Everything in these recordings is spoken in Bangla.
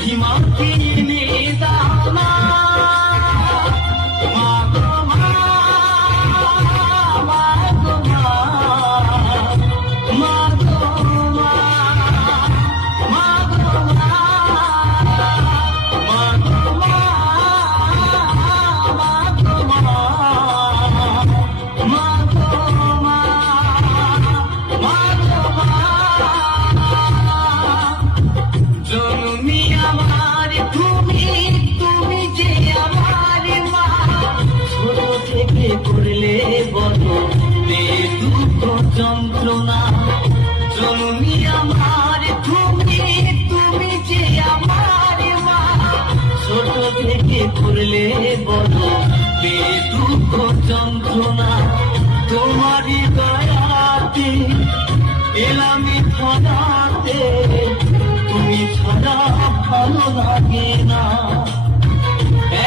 হিমাকে এনে দাও না মা গো মা, মা গো মা, মা গো মা, মা গো মা, মা গো মা, মা গো মা, মা গো মা, মা গো মা। জননী আমার তুমি, তুমি যে আমার মা, ছোট থেকে করলে বড় দুঃখ যন্ত্রণা। জননী আমার তুমি, তুমি যে আমার মা, ছোট থেকে করলে বড় দুঃখ যন্ত্রণা। তোমারই দয়াতে এলাম খোদাতে, তুমি ছাড়া ভালো লাগে না।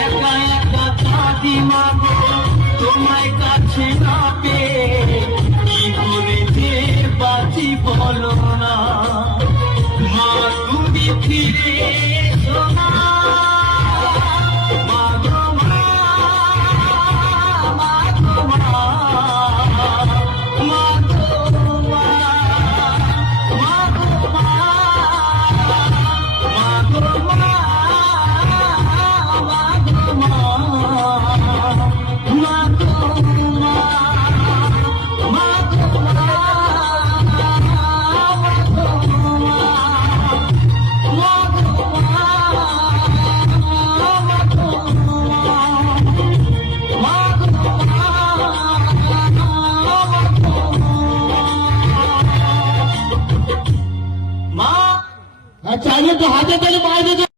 একা একা কাঁদি মা গো, তোমায় কাছে না পেয়ে কি করে যে বাঁচি বলো না। মা তুমি ফিরে এসো না, মা গো মা, মা গো মা, মা গো মা, মা গো মা, মা গো মা, মা গো মা, মা গো মা, মা গো মা, चाहिए तो हाथे तक